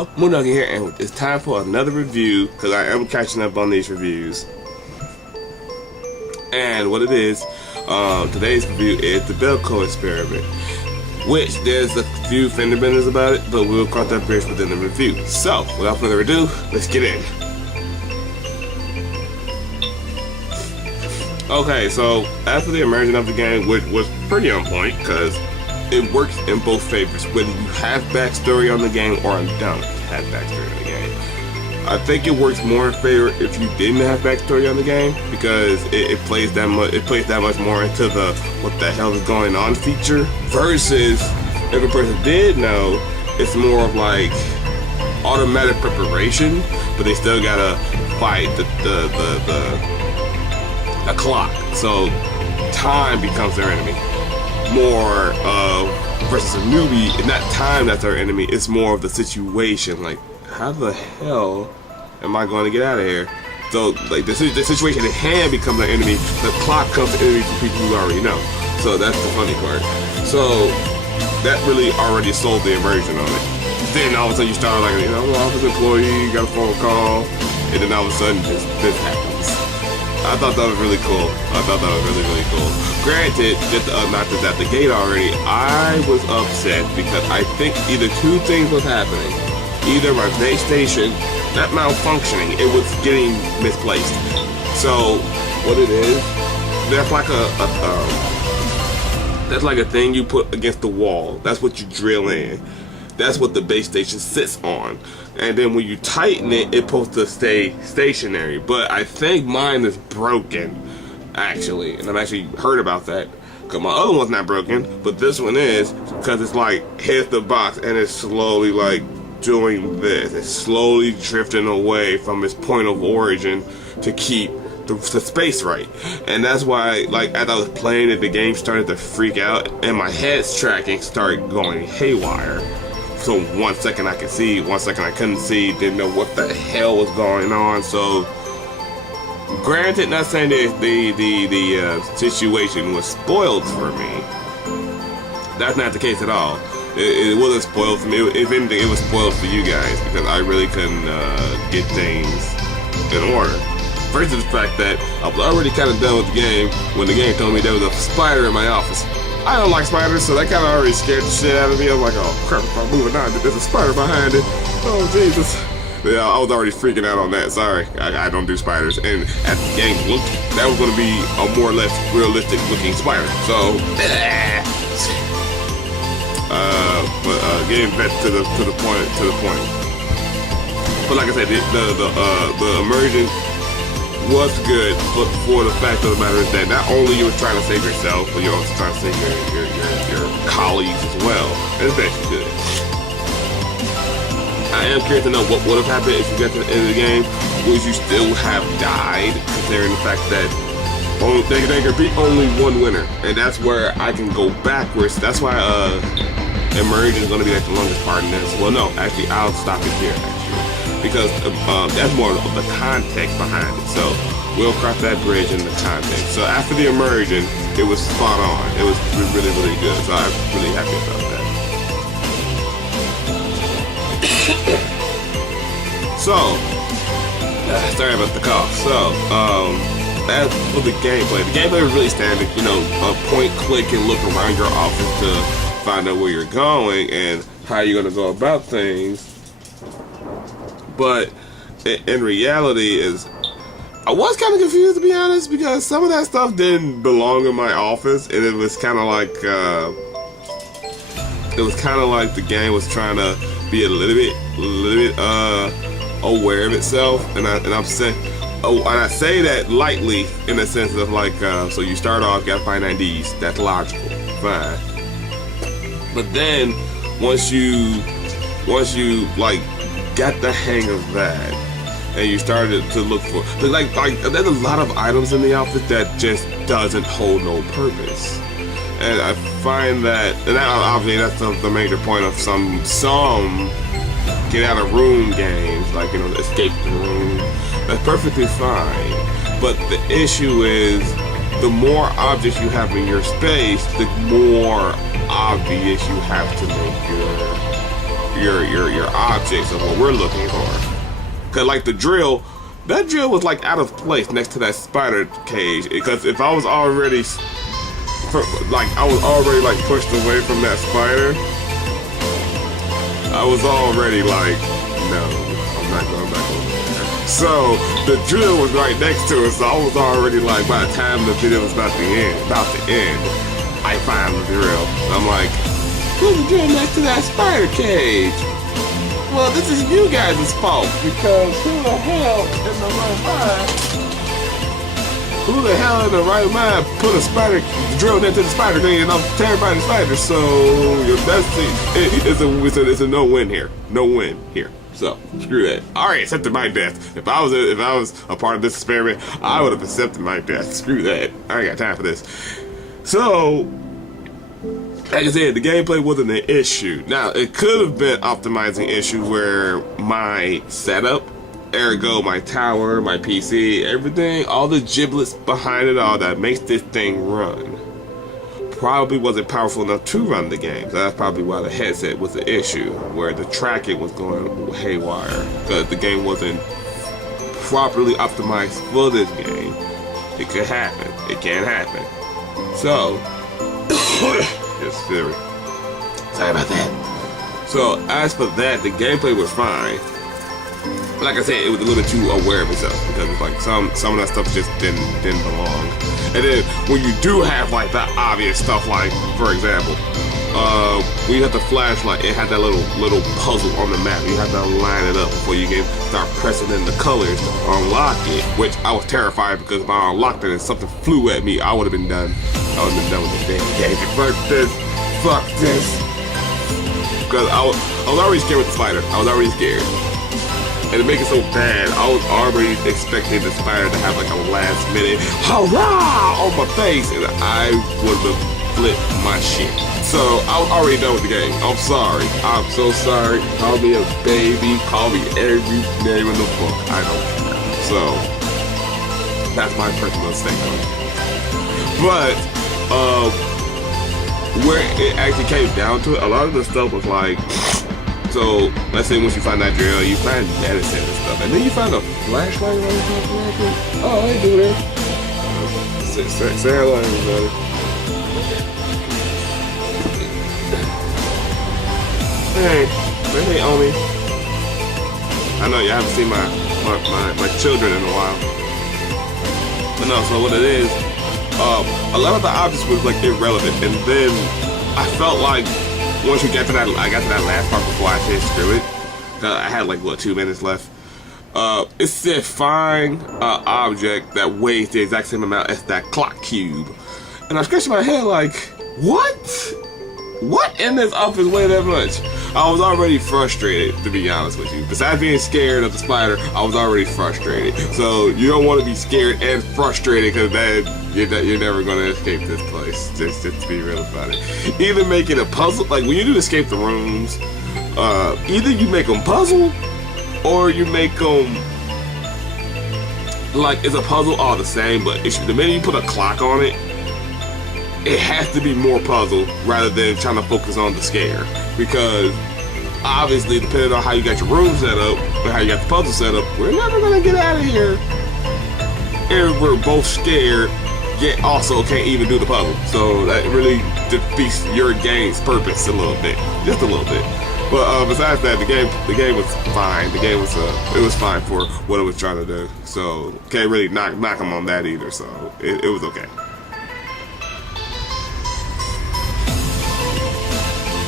Hello, Moondoggy here, and it's time for another review, because I am catching up on these reviews. And what it is, today's review is the Belko experiment, which there's a few fender benders about it, but we'll cross that bridge within the review. So, without further ado, let's get in. Okay, so after the immersion of the game, which was pretty on point, because it works in both favors, whether you have backstory on the game or don't have backstory on the game. I think it works more in favor if you didn't have backstory on the game, because it plays that much more into the what the hell is going on feature, versus if a person did know, it's more of like automatic preparation, but they still gotta fight the clock, so time becomes their enemy. More versus a newbie, and not time that's our enemy, it's more of the situation, like how the hell am I going to get out of here? So like the situation at hand becomes our enemy, the clock comes the enemy for people who already know. So that's the funny part. So that really already sold the immersion on it. Then all of a sudden you start like, you know, office employee, got a phone call, and then all of a sudden this happens. I thought that was really cool. I thought that was really cool. Granted, just not just at the gate already, I was upset because I think either two things was happening. Either my base station, not malfunctioning, it was getting misplaced. So what it is, that's like a thing you put against the wall. That's what you drill in. That's what the base station sits on. And then when you tighten it, it's supposed to stay stationary. But I think mine is broken, actually. And I've actually heard about that, because my other one's not broken, but this one is, because it's like, hits the box and it's slowly like doing this. It's slowly drifting away from its point of origin to keep the space right. And that's why, like, as I was playing it, the game started to freak out and my head's tracking started going haywire. So 1 second I could see, 1 second I couldn't see, didn't know what the hell was going on. So granted, not saying that the situation was spoiled for me. That's not the case at all. It wasn't spoiled for me. If anything, it was spoiled for you guys, because I really couldn't get things in order. Versus the fact that I was already kind of done with the game when the game told me there was a spider in my office. I don't like spiders, so that kind of already scared the shit out of me. I was like, oh crap, if I'm moving on, there's a spider behind it. Oh Jesus. Yeah, I was already freaking out on that. Sorry, I don't do spiders. And at the game look, that was going to be a more or less realistic looking spider. So, getting back to the point. But like I said, the immersion was good, but for the fact of the matter is that not only you were trying to save yourself, but you're also trying to save your colleagues as well. And it's actually good. I am curious to know what would have happened if you got to the end of the game. Would you still have died, considering the fact that they could beat only one winner, and that's where I can go backwards. That's why immersion is going to be like the longest part in this. Well, no, actually, I'll stop it here. Because that's more of the context behind it. So we'll cross that bridge in the context. So after the immersion, it was spot on. It was really good. So I'm really happy about that. So, sorry about the cough. So, as for the gameplay was really standard. You know, point, click, and look around your office to find out where you're going and how you're going to go about things. But in reality, I was kind of confused, to be honest, because some of that stuff didn't belong in my office, and it was kind of like the game was trying to be a little bit aware of itself, and I'm saying, and I say that lightly in the sense of like, so you start off, you gotta find IDs, that's logical, fine, but then once you like got the hang of that, and you started to look for like there's a lot of items in the office that just doesn't hold no purpose, and I find that, and obviously that's the major point of some get out of room games, like, you know, escape the room. That's perfectly fine, but the issue is the more objects you have in your space, the more obvious you have to make your objects of what we're looking for. Cause like the drill, that drill was like out of place next to that spider cage. Because if I was already like pushed away from that spider, I was already like, no, I'm not going back over there. So the drill was right next to it, so I was already like, by the time the video was about to end, I find the drill. I'm like, who's the drill next to that spider cage? Well, this is you guys' fault, because who the hell in the right mind put a spider drill into the spider thing and I'm terrified of spiders? So it's a no-win here. No win here. So screw that. Alright, accepted my death. If I was a part of this experiment, I would have accepted my death. Screw that. I ain't got time for this. So like I said, the gameplay wasn't an issue. Now, it could have been optimizing issue where my setup, ergo my tower, my PC, everything, all the giblets behind it all that makes this thing run, probably wasn't powerful enough to run the game. So that's probably why the headset was the issue, where the tracking was going haywire, because the game wasn't properly optimized for this game. It could happen. It can happen. So, yes, Siri. Sorry about that. So, as for that, the gameplay was fine. Like I said, it was a little bit too aware of itself, because it's like some of that stuff just didn't belong. And then when you do have like that obvious stuff, like for example, when you have the flashlight, it had that little puzzle on the map. You have to line it up before you can start pressing in the colors to unlock it. Which I was terrified, because if I unlocked it and something flew at me, I would have been done. I would have been done with the damn game. Fuck this. Because I was already scared with the spider. I was already scared. And to make it so bad, I was already expecting the spider to have like a last minute hurrah on my face, and I would have flipped my shit. So I was already done with the game. I'm sorry. I'm so sorry. Call me a baby. Call me every name in the book. I don't care. So that's my personal stake on it. But where it actually came down to it, a lot of the stuff was like, so let's say once you find that drill, you find medicine and stuff, and then you find a flashlight right there. Oh, hey, dude. Say hello, everybody. Hey, Omi. I know you haven't seen my children in a while. But no, so what it is, a lot of the objects was like irrelevant, and then I felt like once you get to that, I got to that last part before I said screw it. I had like, what, 2 minutes left. It said find an object that weighs the exact same amount as that clock cube. And I scratched my head like, what? What in this office weigh that much? I was already frustrated, to be honest with you. Besides being scared of the spider, I was already frustrated. So you don't want to be scared and frustrated, because then you're never going to escape this place. Just to be real about it. Either make it a puzzle, like when you do escape the rooms, either you make them puzzle, or you make them like it's a puzzle all the same, but the minute you put a clock on it, it has to be more puzzle rather than trying to focus on the scare. Because obviously, depending on how you got your room set up or how you got the puzzle set up, we're never gonna get out of here if we're both scared, yet also can't even do the puzzle. So that really defeats your game's purpose a little bit, just a little bit. But besides that, the game was fine. The game was it was fine for what it was trying to do. So can't really knock them on that either. So it was okay.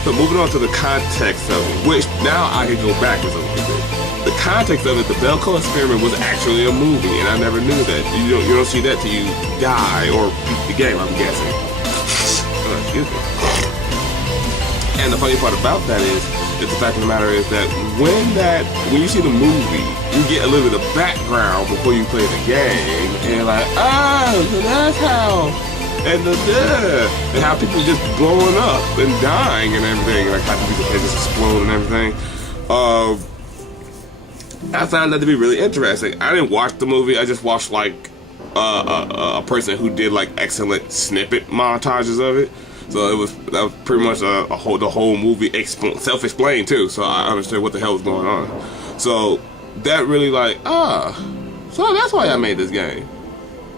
So moving on to the context of it, which now I can go backwards a little bit. The context of it, the Belko experiment was actually a movie, and I never knew that. You don't see that till you die or beat the game, I'm guessing. Excuse me. And the funny part about that is the fact of the matter is that when you see the movie, you get a little bit of background before you play the game, and you're like, oh, so that's how. And how people just blowing up and dying and everything, like how people's heads just explode and everything. I found that to be really interesting. I didn't watch the movie. I just watched like a person who did like excellent snippet montages of it. So that was pretty much the whole movie self-explained too. So I understood what the hell was going on. So that really so that's why I made this game.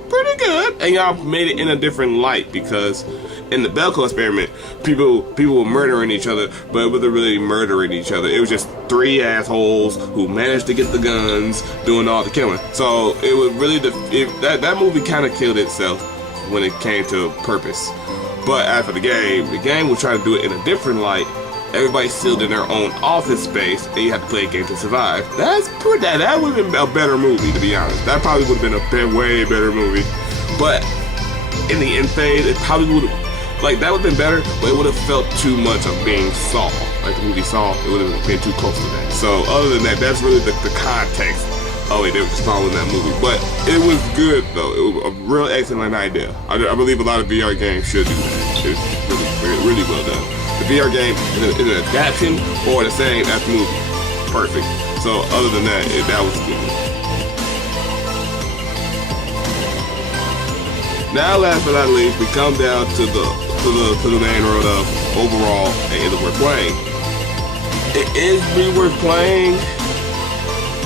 Pretty good, and y'all made it in a different light, because in the Belko experiment, people were murdering each other, but it wasn't really murdering each other. It was just three assholes who managed to get the guns, doing all the killing. So it was really that movie kind of killed itself when it came to purpose. But as for the game was trying to do it in a different light. Everybody's sealed in their own office space, and you have to play a game to survive. That would have been a better movie, to be honest. That probably would have been a way better movie. But in the end phase, it probably would have, that would have been better, but it would have felt too much of being Saw. Like the movie Saw, it would have been too close to that. So other than that, that's really the context. Oh wait, they were just following that movie. But it was good, though. It was a real excellent idea. I believe a lot of VR games should do that. It's really well done. The VR game is an adaptation or the same as the movie. Perfect. So other than that, that was good. Now, last but not least, we come down to the main road of overall, and is it worth playing? It is worth playing.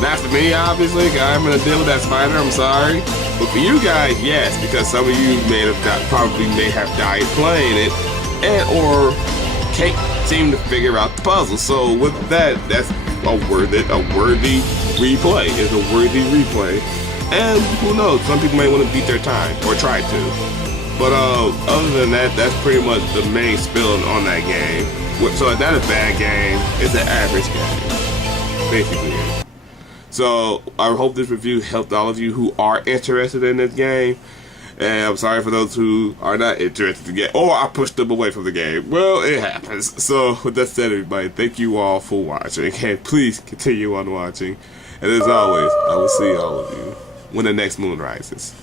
Not for me, obviously. I'm gonna deal with that spider. I'm sorry, but for you guys, yes, because some of you probably may have died playing it, or can't seem to figure out the puzzle. So with that, that's a worthy replay. It's a worthy replay. And who knows, some people may want to beat their time, or try to. But other than that, that's pretty much the main spill on that game. So it's not a bad game, it's an average game. Basically. So I hope this review helped all of you who are interested in this game. And I'm sorry for those who are not interested in the game, or I pushed them away from the game. Well, it happens. So with that said, everybody, thank you all for watching, and please continue on watching. And as always, I will see all of you when the next moon rises.